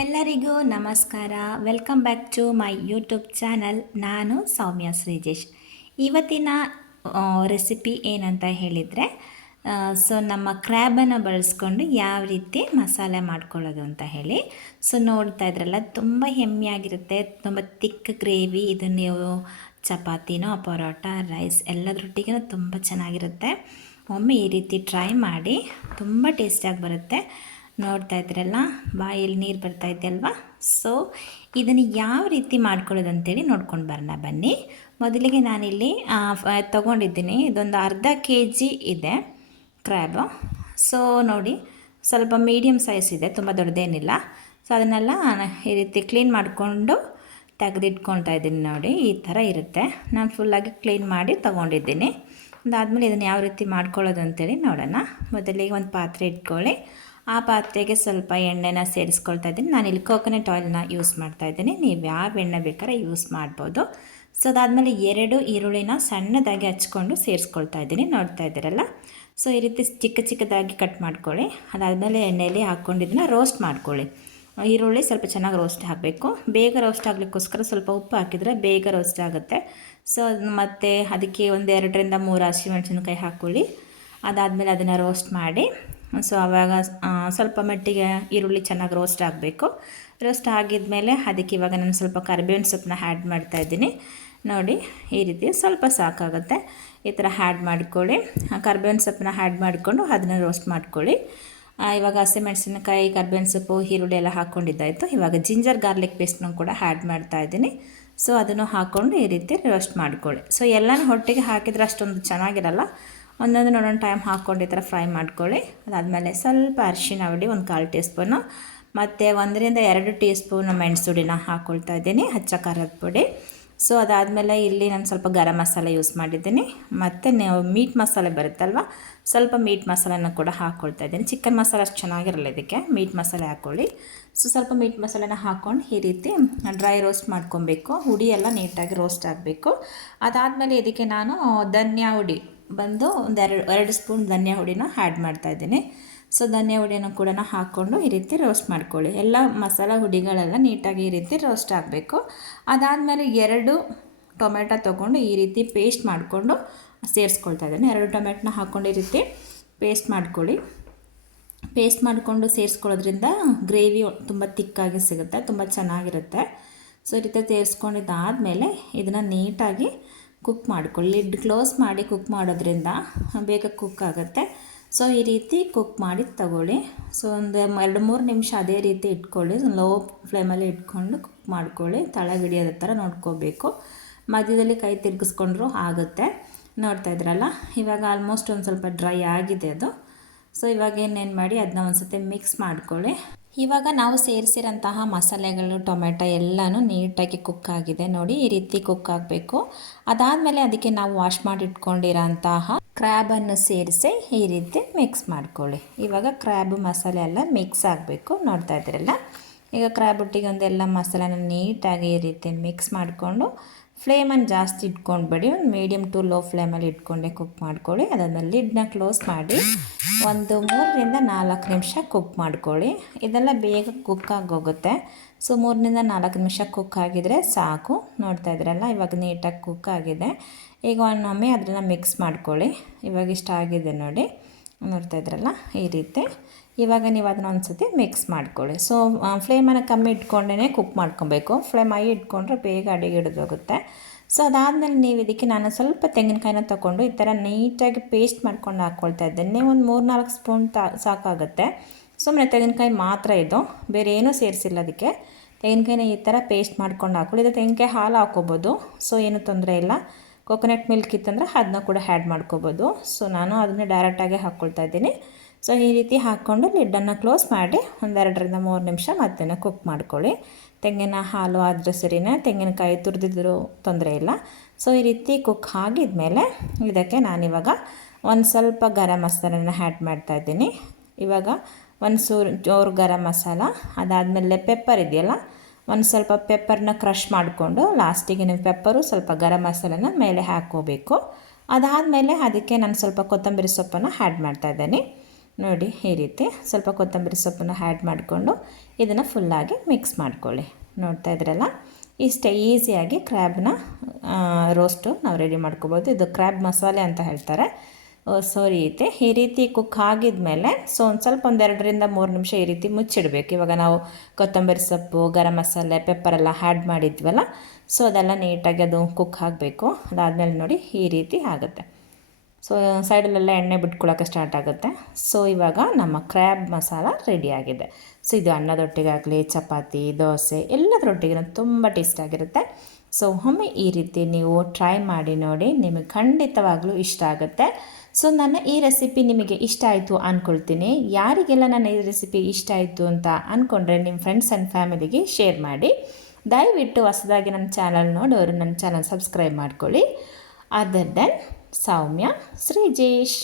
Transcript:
ಎಲ್ಲರಿಗೂ ನಮಸ್ಕಾರ. Welcome back to my YouTube channel. ನಾನು ಸೌಮ್ಯ ಶ್ರೀಜೇಶ್. ಇವತ್ತಿನ ರೆಸಿಪಿ ಏನಂತ ಹೇಳಿದರೆ, ನಮ್ಮ ಕ್ರ್ಯಾಬನ್ನು ಬಳಸ್ಕೊಂಡು ಯಾವ ರೀತಿ ಮಸಾಲೆ ಮಾಡ್ಕೊಳ್ಳೋದು ಅಂತ ಹೇಳಿ. ನೋಡ್ತಾ ಇದ್ರಲ್ಲ, ತುಂಬ ಹೆಮ್ಮೆಯಾಗಿರುತ್ತೆ, ತುಂಬ ತಿಕ್ ಗ್ರೇವಿ. ಇದು ನೀವು ಚಪಾತಿನೋ ಪರೋಟ ರೈಸ್ ಎಲ್ಲದರೊಟ್ಟಿಗೂ ತುಂಬ ಚೆನ್ನಾಗಿರುತ್ತೆ. ಒಮ್ಮೆ ಈ ರೀತಿ ಟ್ರೈ ಮಾಡಿ, ತುಂಬ ಟೇಸ್ಟಿಯಾಗಿ ಬರುತ್ತೆ. ನೋಡ್ತಾ ಇದ್ರಲ್ಲ, ಬಾಯಲ್ಲಿ ನೀರು ಬರ್ತಾ ಇದೆಯಲ್ವಾ. ಇದನ್ನು ಯಾವ ರೀತಿ ಮಾಡ್ಕೊಳ್ಳೋದು ಅಂತೇಳಿ ನೋಡ್ಕೊಂಡು ಬರೋಣ ಬನ್ನಿ. ಮೊದಲಿಗೆ ನಾನಿಲ್ಲಿ ತೊಗೊಂಡಿದ್ದೀನಿ, ಇದೊಂದು ಅರ್ಧ KG ಇದೆ ಕ್ರ್ಯಾಬು. ನೋಡಿ, ಸ್ವಲ್ಪ ಮೀಡಿಯಮ್ ಸೈಜ್ ಇದೆ, ತುಂಬ ದೊಡ್ಡದೇನಿಲ್ಲ. ಅದನ್ನೆಲ್ಲ ಈ ರೀತಿ ಕ್ಲೀನ್ ಮಾಡಿಕೊಂಡು ತೆಗೆದಿಟ್ಕೊಳ್ತಾ ಇದ್ದೀನಿ. ನೋಡಿ, ಈ ಥರ ಇರುತ್ತೆ. ನಾನು ಫುಲ್ಲಾಗಿ ಕ್ಲೀನ್ ಮಾಡಿ ತೊಗೊಂಡಿದ್ದೀನಿ. ಅದಾದಮೇಲೆ ಇದನ್ನು ಯಾವ ರೀತಿ ಮಾಡ್ಕೊಳ್ಳೋದು ಅಂತೇಳಿ ನೋಡೋಣ. ಮೊದಲಿಗೆ ಒಂದು ಪಾತ್ರೆ ಇಟ್ಕೊಳ್ಳಿ. ಆ ಪಾತ್ರೆಗೆ ಸ್ವಲ್ಪ ಎಣ್ಣೆನ ಸೇರಿಸ್ಕೊಳ್ತಾ ಇದ್ದೀನಿ. ನಾನಿಲ್ಲಿ ಕೋಕೋನಟ್ ಆಯಿಲ್ನ ಯೂಸ್ ಮಾಡ್ತಾಯಿದ್ದೀನಿ. ನೀವು ಯಾವ ಎಣ್ಣೆ ಬೇಕಾದ್ರೆ ಯೂಸ್ ಮಾಡ್ಬೋದು. ಅದಾದಮೇಲೆ 2 ಈರುಳ್ಳಿನ ಸಣ್ಣದಾಗಿ ಹಚ್ಕೊಂಡು ಸೇರಿಸ್ಕೊಳ್ತಾ ಇದ್ದೀನಿ. ನೋಡ್ತಾ ಇದ್ದೀರಲ್ಲ. ಈ ರೀತಿ ಚಿಕ್ಕದಾಗಿ ಕಟ್ ಮಾಡ್ಕೊಳ್ಳಿ. ಅದಾದಮೇಲೆ ಎಣ್ಣೆಯಲ್ಲಿ ಹಾಕ್ಕೊಂಡಿದ್ದನ್ನ ರೋಸ್ಟ್ ಮಾಡ್ಕೊಳ್ಳಿ. ಈರುಳ್ಳಿ ಸ್ವಲ್ಪ ಚೆನ್ನಾಗಿ ರೋಸ್ಟ್ ಆಗಬೇಕು. ಬೇಗ ರೋಸ್ಟ್ ಆಗಲಿಕ್ಕೋಸ್ಕರ ಸ್ವಲ್ಪ ಉಪ್ಪು ಹಾಕಿದರೆ ಬೇಗ ರೋಸ್ಟ್ ಆಗುತ್ತೆ. ಮತ್ತು ಅದಕ್ಕೆ ಒಂದು 2ರಿಂದ 3 ಹಸಿಮೆಣಸಿನ್ಕಾಯಿ ಹಾಕ್ಕೊಳ್ಳಿ. ಅದಾದಮೇಲೆ ಅದನ್ನು ರೋಸ್ಟ್ ಮಾಡಿ. ಆವಾಗ ಸ್ವಲ್ಪ ಮಟ್ಟಿಗೆ ಈರುಳ್ಳಿ ಚೆನ್ನಾಗಿ ರೋಸ್ಟ್ ಆಗಬೇಕು. ರೋಸ್ಟ್ ಆಗಿದ್ಮೇಲೆ ಅದಕ್ಕೆ ಇವಾಗ ನಾನು ಸ್ವಲ್ಪ ಕರಿಬೇವಿನ ಸೊಪ್ಪನ್ನ ಆ್ಯಡ್ ಮಾಡ್ತಾಯಿದ್ದೀನಿ. ನೋಡಿ, ಈ ರೀತಿ ಸ್ವಲ್ಪ ಸಾಕಾಗುತ್ತೆ. ಈ ಥರ ಆ್ಯಡ್ ಮಾಡ್ಕೊಳ್ಳಿ. ಕರಿಬೇವಿನ ಸೊಪ್ಪನ್ನ ಆ್ಯಡ್ ಮಾಡಿಕೊಂಡು ಅದನ್ನು ರೋಸ್ಟ್ ಮಾಡ್ಕೊಳ್ಳಿ. ಇವಾಗ ಹಸಿಮೆಣಸಿನಕಾಯಿ, ಕರಿಬೇವಿನ ಸೊಪ್ಪು, ಈರುಳ್ಳಿ ಎಲ್ಲ ಹಾಕ್ಕೊಂಡಿದ್ದಾಯಿತು. ಇವಾಗ ಜಿಂಜರ್ ಗಾರ್ಲಿಕ್ ಪೇಸ್ಟ್ನ ಕೂಡ ಆ್ಯಡ್ ಮಾಡ್ತಾಯಿದ್ದೀನಿ. ಅದನ್ನು ಹಾಕ್ಕೊಂಡು ಈ ರೀತಿ ರೋಸ್ಟ್ ಮಾಡ್ಕೊಳ್ಳಿ. ಎಲ್ಲನೂ ಒಟ್ಟಿಗೆ ಹಾಕಿದರೆ ಅಷ್ಟೊಂದು ಚೆನ್ನಾಗಿರಲ್ಲ. ಒಂದೊಂದು ಟೈಮ್ ಹಾಕ್ಕೊಂಡು ಈ ಥರ ಫ್ರೈ ಮಾಡ್ಕೊಳ್ಳಿ. ಅದಾದಮೇಲೆ ಸ್ವಲ್ಪ ಅರಿಶಿನ ಹುಡಿ, 1/4 ಟೀ ಸ್ಪೂನು, ಮತ್ತು 1ರಿಂದ 2 ಟೀ ಸ್ಪೂನ್ ಮೆಣಸುಡಿನ ಹಾಕ್ಕೊಳ್ತಾ ಇದ್ದೀನಿ, ಹಚ್ಚ ಖಾರದ ಪುಡಿ. ಅದಾದಮೇಲೆ ಇಲ್ಲಿ ನಾನು ಸ್ವಲ್ಪ ಗರಂ ಮಸಾಲೆ ಯೂಸ್ ಮಾಡಿದ್ದೀನಿ. ಮತ್ತು ನೀವು ಮೀಟ್ ಮಸಾಲೆ ಬರುತ್ತಲ್ವ, ಸ್ವಲ್ಪ ಮೀಟ್ ಮಸಾಲೆನ ಕೂಡ ಹಾಕ್ಕೊಳ್ತಾ ಇದ್ದೀನಿ. ಚಿಕನ್ ಮಸಾಲೆ ಅಷ್ಟು ಚೆನ್ನಾಗಿರಲ್ಲ, ಇದಕ್ಕೆ ಮೀಟ್ ಮಸಾಲೆ ಹಾಕ್ಕೊಳ್ಳಿ. ಸ್ವಲ್ಪ ಮೀಟ್ ಮಸಾಲೆನ ಹಾಕ್ಕೊಂಡು ಈ ರೀತಿ ಡ್ರೈ ರೋಸ್ಟ್ ಮಾಡ್ಕೊಬೇಕು. ಹುಡಿ ಎಲ್ಲ ನೀಟಾಗಿ ರೋಸ್ಟ್ ಆಗಬೇಕು. ಅದಾದಮೇಲೆ ಇದಕ್ಕೆ ನಾನು ಧನಿಯಾ ಹುಡಿ ಬಂದು ಒಂದು 2 ಸ್ಪೂನ್ ಧನಿಯಾ ಹುಡಿನ ಆ್ಯಡ್ ಮಾಡ್ತಾಯಿದ್ದೀನಿ. ಧನಿಯಾ ಹುಡಿಯನ್ನು ಕೂಡ ಹಾಕ್ಕೊಂಡು ಈ ರೀತಿ ರೋಸ್ಟ್ ಮಾಡ್ಕೊಳ್ಳಿ. ಎಲ್ಲ ಮಸಾಲ ಹುಡಿಗಳೆಲ್ಲ ನೀಟಾಗಿ ಈ ರೀತಿ ರೋಸ್ಟ್ ಆಗಬೇಕು. ಅದಾದಮೇಲೆ 2 ಟೊಮೆಟೊ ತೊಗೊಂಡು ಈ ರೀತಿ ಪೇಸ್ಟ್ ಮಾಡಿಕೊಂಡು ಸೇರಿಸ್ಕೊಳ್ತಾ ಇದ್ದೀನಿ. 2 ಟೊಮೆಟೊನ ಹಾಕ್ಕೊಂಡು ಈ ರೀತಿ ಪೇಸ್ಟ್ ಮಾಡ್ಕೊಳ್ಳಿ. ಪೇಸ್ಟ್ ಮಾಡಿಕೊಂಡು ಸೇರಿಸ್ಕೊಳ್ಳೋದ್ರಿಂದ ಗ್ರೇವಿ ತುಂಬ ತಿಕ್ಕಾಗಿ ಸಿಗುತ್ತೆ, ತುಂಬ ಚೆನ್ನಾಗಿರುತ್ತೆ. ಈ ರೀತಿ ಸೇರಿಸ್ಕೊಂಡಿದ್ದಾದಮೇಲೆ ಇದನ್ನು ನೀಟಾಗಿ ಕುಕ್ ಮಾಡ್ಕೊಳ್ಳಿ. ಲಿಡ್ ಕ್ಲೋಸ್ ಮಾಡಿ ಕುಕ್ ಮಾಡೋದ್ರಿಂದ ಬೇಗ ಕುಕ್ ಆಗುತ್ತೆ. ಈ ರೀತಿ ಕುಕ್ ಮಾಡಿ ತಗೊಳ್ಳಿ. ಒಂದು 2-3 ನಿಮಿಷ ಅದೇ ರೀತಿ ಇಟ್ಕೊಳ್ಳಿ. ಲೋ ಫ್ಲೇಮಲ್ಲಿ ಇಟ್ಕೊಂಡು ಕುಕ್ ಮಾಡ್ಕೊಳ್ಳಿ. ತಳಗಿಡಿಯೋದ ಥರ ನೋಡ್ಕೋಬೇಕು. ಮಧ್ಯದಲ್ಲಿ ಕೈ ತಿರುಗಿಸ್ಕೊಂಡ್ರೂ ಆಗುತ್ತೆ. ನೋಡ್ತಾ ಇದ್ರಲ್ಲ, ಇವಾಗ ಆಲ್ಮೋಸ್ಟ್ ಒಂದು ಸ್ವಲ್ಪ ಡ್ರೈ ಆಗಿದೆ ಅದು. ಇವಾಗ ಏನೇನು ಮಾಡಿ ಅದನ್ನ ಒಂದು ಸತಿ ಮಿಕ್ಸ್ ಮಾಡ್ಕೊಳ್ಳಿ. ಇವಾಗ ನಾವು ಸೇರಿಸಿರೋಂತಹ ಮಸಾಲೆಗಳು, ಟೊಮೆಟೊ ಎಲ್ಲನೂ ನೀಟಾಗಿ ಕುಕ್ ಆಗಿದೆ. ನೋಡಿ, ಈ ರೀತಿ ಕುಕ್ ಆಗಬೇಕು. ಅದಾದಮೇಲೆ ಅದಕ್ಕೆ ನಾವು ವಾಶ್ ಮಾಡಿ ಇಟ್ಕೊಂಡಿರೋಂತಹ ಕ್ರ್ಯಾಬನ್ನು ಸೇರಿಸಿ ಈ ರೀತಿ ಮಿಕ್ಸ್ ಮಾಡ್ಕೊಳ್ಳಿ. ಇವಾಗ ಕ್ರ್ಯಾಬ್ ಮಸಾಲೆ ಎಲ್ಲ ಮಿಕ್ಸ್ ಆಗಬೇಕು. ನೋಡ್ತಾ ಇದ್ದೀರಲ್ಲ, ಈಗ ಕ್ರ್ಯಾಬ್ ಒಟ್ಟಿಗೆ ಒಂದೆಲ್ಲ ಮಸಾಲೆನ ನೀಟಾಗಿ ಈ ರೀತಿ ಮಿಕ್ಸ್ ಮಾಡಿಕೊಂಡು ಫ್ಲೇಮನ್ನು ಜಾಸ್ತಿ ಇಟ್ಕೊಂಡ್ಬೇಡಿ, ಒಂದು ಮೀಡಿಯಮ್ ಟು ಲೋ ಫ್ಲೇಮಲ್ಲಿ ಇಟ್ಕೊಂಡೆ ಕುಕ್ ಮಾಡ್ಕೊಳ್ಳಿ. ಅದಾದಮೇಲೆ ಲಿಡ್ನ ಕ್ಲೋಸ್ ಮಾಡಿ ಒಂದು 3ರಿಂದ 4 ನಿಮಿಷ ಕುಕ್ ಮಾಡ್ಕೊಳ್ಳಿ. ಇದೆಲ್ಲ ಬೇಗ ಕುಕ್ ಆಗೋಗುತ್ತೆ. 3ರಿಂದ 4 ನಿಮಿಷ ಕುಕ್ ಆಗಿದರೆ ಸಾಕು. ನೋಡ್ತಾ ಇದ್ರಲ್ಲ, ಇವಾಗ ನೀಟಾಗಿ ಕುಕ್ ಆಗಿದೆ. ಈಗ ಒಮ್ಮೆ ಅದನ್ನು ಮಿಕ್ಸ್ ಮಾಡ್ಕೊಳ್ಳಿ. ಇವಾಗ ಇಷ್ಟ ಆಗಿದೆ ನೋಡಿ, ನೋಡ್ತಾ ಇದ್ರಲ್ಲ, ಈ ರೀತಿ. ಇವಾಗ ನೀವು ಅದನ್ನ ಒಂದು ಸತಿ ಮಿಕ್ಸ್ ಮಾಡ್ಕೊಳ್ಳಿ. ಫ್ಲೇಮನ್ನು ಕಮ್ಮಿ ಇಟ್ಕೊಂಡೇ ಕುಕ್ ಮಾಡ್ಕೊಬೇಕು. ಫ್ಲೇಮ್ ಹೈ ಇಟ್ಕೊಂಡ್ರೆ ಬೇಗ ಅಡಿಗೆ ಹಿಡಿದೋಗುತ್ತೆ. ಅದಾದಮೇಲೆ ನೀವು ಇದಕ್ಕೆ ನಾನು ಸ್ವಲ್ಪ ತೆಂಗಿನಕಾಯಿನ ತೊಗೊಂಡು ಈ ಥರ ನೀಟಾಗಿ ಪೇಸ್ಟ್ ಮಾಡ್ಕೊಂಡು ಹಾಕ್ಕೊಳ್ತಾ ಇದ್ದೇನೆ. ಒಂದು 3-4 ಸ್ಪೂನ್ ಸಾಕಾಗುತ್ತೆ. ಸುಮ್ಮನೆ ತೆಂಗಿನಕಾಯಿ ಮಾತ್ರ ಇದು, ಬೇರೆ ಏನೂ ಸೇರಿಸಿಲ್ಲ ಅದಕ್ಕೆ. ತೆಂಗಿನಕಾಯಿನ ಈ ಥರ ಪೇಸ್ಟ್ ಮಾಡ್ಕೊಂಡು ಹಾಕ್ಕೊಳ್ಳಿ. ಇದು ತೆಂಗಿನಕಾಯಿ ಹಾಲು ಹಾಕ್ಕೋಬೋದು, ಏನೂ ತೊಂದರೆ ಇಲ್ಲ. ಕೋಕೋನಟ್ ಮಿಲ್ಕ್ ಇತ್ತಂದರೆ ಅದನ್ನ ಕೂಡ ಆ್ಯಡ್ ಮಾಡ್ಕೋಬೋದು. ನಾನು ಅದನ್ನೇ ಡೈರೆಕ್ಟಾಗಿ ಹಾಕ್ಕೊಳ್ತಾ ಇದ್ದೀನಿ. ಈ ರೀತಿ ಹಾಕ್ಕೊಂಡು ಲಿಡ್ಡನ್ನು ಕ್ಲೋಸ್ ಮಾಡಿ ಒಂದು 2ರಿಂದ 3 ನಿಮಿಷ ಮತ್ತೆ ಕುಕ್ ಮಾಡ್ಕೊಳ್ಳಿ. ತೆಂಗಿನ ಹಾಲು ಆದರೂ ಸರಿನೇ, ತೆಂಗಿನಕಾಯಿ ತುರಿದಿದ್ರೂ ತೊಂದರೆ ಇಲ್ಲ. ಈ ರೀತಿ ಕುಕ್ ಆಗಿದ್ಮೇಲೆ ಇದಕ್ಕೆ ನಾನಿವಾಗ ಒಂದು ಸ್ವಲ್ಪ ಗರಂ ಮಸಾಲೆನ ಆ್ಯಡ್ ಮಾಡ್ತಾಯಿದ್ದೀನಿ. ಇವಾಗ ಒಂದು ಜೋರು ಗರಂ ಮಸಾಲ, ಅದಾದಮೇಲೆ ಪೆಪ್ಪರ್ ಇದೆಯಲ್ಲ, ಒಂದು ಸ್ವಲ್ಪ ಪೆಪ್ಪರ್ನ ಕ್ರಷ್ ಮಾಡಿಕೊಂಡು ಲಾಸ್ಟಿಗೆ ನೀವು ಪೆಪ್ಪರು ಸ್ವಲ್ಪ ಗರಂ ಮಸಾಲೆನ ಮೇಲೆ ಹಾಕ್ಕೋಬೇಕು. ಅದಾದಮೇಲೆ ಅದಕ್ಕೆ ನಾನು ಸ್ವಲ್ಪ ಕೊತ್ತಂಬರಿ ಸೊಪ್ಪನ್ನು ಆ್ಯಡ್ ಮಾಡ್ತಾಯಿದ್ದೀನಿ. ನೋಡಿ ಈ ರೀತಿ ಸ್ವಲ್ಪ ಕೊತ್ತಂಬರಿ ಸೊಪ್ಪನ್ನು ಆ್ಯಡ್ ಮಾಡಿಕೊಂಡು ಇದನ್ನು ಫುಲ್ಲಾಗಿ ಮಿಕ್ಸ್ ಮಾಡ್ಕೊಳ್ಳಿ. ನೋಡ್ತಾ ಇದ್ರಲ್ಲ, ಇಷ್ಟೇ ಈಸಿಯಾಗಿ ಕ್ರ್ಯಾಬ್ನ ರೋಸ್ಟು ನಾವು ರೆಡಿ ಮಾಡ್ಕೋಬೋದು. ಇದು ಕ್ರ್ಯಾಬ್ ಮಸಾಲೆ ಅಂತ ಹೇಳ್ತಾರೆ. ಸೊ ಈ ರೀತಿ ಕುಕ್ ಆಗಿದ್ಮೇಲೆ ಒಂದು ಸ್ವಲ್ಪ 2-3 ನಿಮಿಷ ಈ ರೀತಿ ಮುಚ್ಚಿಡಬೇಕು. ಇವಾಗ ನಾವು ಕೊತ್ತಂಬರಿ ಸೊಪ್ಪು, ಗರಂ ಮಸಾಲೆ, ಪೆಪ್ಪರೆಲ್ಲ ಆ್ಯಡ್ ಮಾಡಿದ್ವಲ್ಲ, ಸೊ ಅದೆಲ್ಲ ನೀಟಾಗಿ ಅದು ಕುಕ್ ಆಗಬೇಕು. ಅದಾದಮೇಲೆ ನೋಡಿ ಈ ರೀತಿ ಆಗುತ್ತೆ. ಸೊ ಸೈಡಲ್ಲೆಲ್ಲ ಎಣ್ಣೆ ಬಿಟ್ಕೊಳ್ಳೋಕೆ ಸ್ಟಾರ್ಟ್ ಆಗುತ್ತೆ. ಸೊ ಇವಾಗ ನಮ್ಮ ಕ್ರ್ಯಾಬ್ ಮಸಾಲ ರೆಡಿಯಾಗಿದೆ. ಸೊ ಇದು ಅನ್ನದೊಟ್ಟಿಗಾಗಲಿ, ಚಪಾತಿ, ದೋಸೆ ಎಲ್ಲದರೊಟ್ಟಿಗೆ ತುಂಬ ಟೇಸ್ಟಾಗಿರುತ್ತೆ. ಸೊ ಒಮ್ಮೆ ಈ ರೀತಿ ನೀವು ಟ್ರೈ ಮಾಡಿ ನೋಡಿ, ನಿಮಗೆ ಖಂಡಿತವಾಗ್ಲೂ ಇಷ್ಟ ಆಗುತ್ತೆ. ಸೊ ನನ್ನ ಈ ರೆಸಿಪಿ ನಿಮಗೆ ಇಷ್ಟ ಆಯಿತು ಅಂದ್ಕೊಳ್ತೀನಿ. ಯಾರಿಗೆಲ್ಲ ನನ್ನ ಈ ರೆಸಿಪಿ ಇಷ್ಟ ಆಯಿತು ಅಂತ ಅಂದ್ಕೊಂಡ್ರೆ ನಿಮ್ಮ ಫ್ರೆಂಡ್ಸ್ ಆ್ಯಂಡ್ ಫ್ಯಾಮಿಲಿಗೆ ಶೇರ್ ಮಾಡಿ. ದಯವಿಟ್ಟು ಹೊಸದಾಗಿ ನನ್ನ ಚಾನಲ್ ನೋಡೋರು ನನ್ನ ಚಾನಲ್ ಸಬ್ಸ್ಕ್ರೈಬ್ ಮಾಡ್ಕೊಳ್ಳಿ. ಅದರ್ ದೆನ್ ಸೌಮ್ಯ ಶ್ರೀಜೇಶ್.